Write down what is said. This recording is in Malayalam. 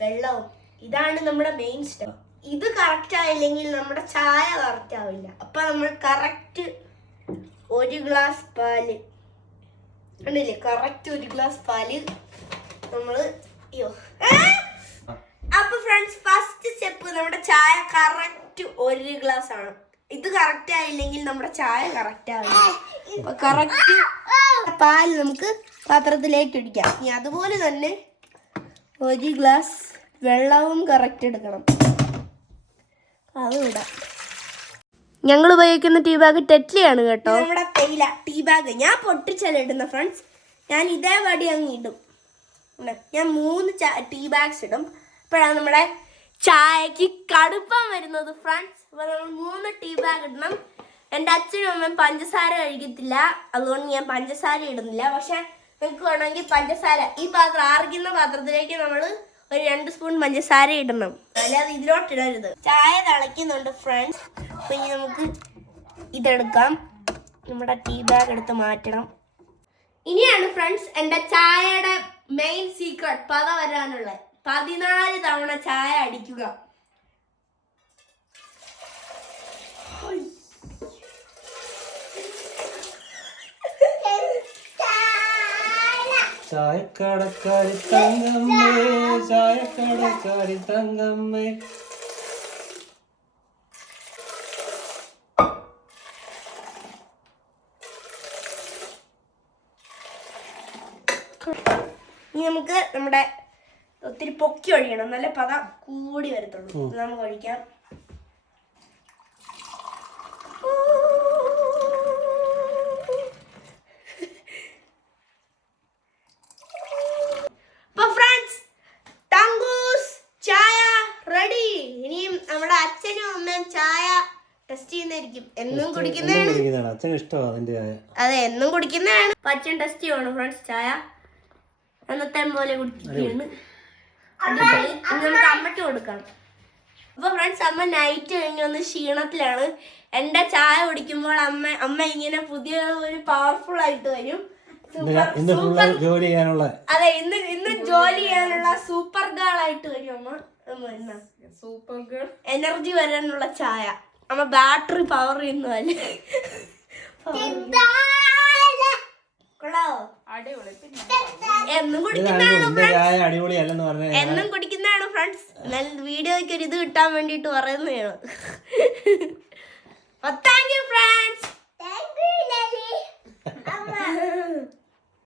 വെള്ളവും. ഇതാണ് നമ്മുടെ മെയിൻ സ്റ്റെപ്പ്. ഇത് കറക്റ്റ് ആയില്ലെങ്കിൽ നമ്മുടെ ചായ കറക്റ്റ് ആവില്ല. അപ്പൊ നമ്മൾ കറക്റ്റ് 1 ഗ്ലാസ് പാല് കണ്ടില്ലേ, കറക്റ്റ് 1 ഗ്ലാസ് പാല് നമ്മള് അപ്പൊ ഫ്രണ്ട്സ്, ഫസ്റ്റ് സ്റ്റെപ്പ് നമ്മുടെ ചായ കറക്റ്റ് 1 ഗ്ലാസ് ആണ്. ഇത് കറക്റ്റ് ആയില്ലെങ്കിൽ നമ്മുടെ ചായ കറക്റ്റ് ആവില്ല. അപ്പൊ കറക്റ്റ് പാൽ നമുക്ക് പാത്രത്തിലേക്ക് ഇടിക്കാം. ഇനി അതുപോലെ തന്നെ 1 ഗ്ലാസ് വെള്ളവും കറക്റ്റ് എടുക്കണം. അത് ഇടാം. ഞങ്ങൾ ഉപയോഗിക്കുന്ന ടീ ബാഗ് ടെറ്റ്ലിയാണ് കേട്ടോ. നമ്മുടെ തേയില ടീ ബാഗ് ഞാൻ പൊട്ടിച്ചല്ല ഇടുന്ന ഫ്രണ്ട്സ്. ഞാൻ ഇതേപടി അങ്ങ് ഇടും. ഞാൻ 3 ടീ ബാഗ്സ് ഇടും. അപ്പോഴാണ് നമ്മുടെ ചായക്ക് കടുപ്പം വരുന്നത് ഫ്രണ്ട്സ്. അപ്പോൾ നമ്മൾ 3 ടീ ബാഗ് ഇടണം. എൻ്റെ അച്ഛനും അമ്മയും പഞ്ചസാര കഴിക്കത്തില്ല, അതുകൊണ്ട് ഞാൻ പഞ്ചസാര ഇടുന്നില്ല. പക്ഷെ നിങ്ങൾക്ക് വേണമെങ്കിൽ പഞ്ചസാര ഈ പാത്രം ആറിക്കുന്ന പാത്രത്തിലേക്ക് നമ്മൾ ഒരു 2 സ്പൂൺ പഞ്ചസാര ഇടണം, അല്ലാതെ ഇതിലോട്ട് ഇടരുത്. ചായ തിളയ്ക്കുന്നുണ്ട് ഫ്രണ്ട്സ്. അപ്പൊ ഇനി നമുക്ക് ഇതെടുക്കാം. നമ്മുടെ ടീ ബാഗ് എടുത്ത് മാറ്റണം. ഇനിയാണ് ഫ്രണ്ട്സ് എൻ്റെ ചായയുടെ മെയിൻ സീക്രട്ട് പത വരാനുള്ള 14 തവണ ചായ അടിക്കുക. ചായക്കടക്കാരി തങ്കമ്മേ, ചായക്കടക്കാരി തങ്കമ്മേ. ഇനി നമുക്ക് നമ്മുടെ ഒത്തിരി പൊക്കി ഒഴിയണം, നല്ല പത കൂടി വരത്തുള്ളൂ. നമുക്ക് ഒഴിക്കാം. ടെസ്റ്റ് ചെയ്യുന്നതായിരിക്കും. എന്നും കുടിക്കുന്നതാണ്. അച്ഛന് ഇഷ്ടമാണ് അതിന്റെ ചായ. അതെ, എന്നും കുടിക്കുന്നതാണ്. അച്ഛൻ ടെസ്റ്റ് ചെയ്യണം ഫ്രണ്ട്സ്. ചായ അന്നത്തെ പോലെ കുടിക്കുകയാണ്. നമുക്ക് അമ്മയ്ക്ക് കൊടുക്കാം. അപ്പൊ ഫ്രണ്ട്സ്, അമ്മ നൈറ്റ് കഴിഞ്ഞ് വന്ന് ക്ഷീണത്തിലാണ്. എന്റെ ചായ കുടിക്കുമ്പോൾ അമ്മ ഇങ്ങനെ പുതിയ ഒരു പവർഫുൾ ആയിട്ട് വരും. ജോലി ചെയ്യാനുള്ള അതെ, ഇന്ന് ജോലി ചെയ്യാനുള്ള സൂപ്പർ ഗേൾ ആയിട്ട് വരും അമ്മ. സൂപ്പർ ഗേൾ എനർജി വരാനുള്ള ചായ. അമ്മ ബാറ്ററി പവർ ചെയ്യുന്നതല്ലേ. എന്നും കുടിക്കുന്നതാണ് ഫ്രണ്ട്സ്. വീഡിയോയ്ക്ക് ഒരു ഇത് കിട്ടാൻ വേണ്ടിട്ട് പറയുന്നതാണ്. Thank you friends.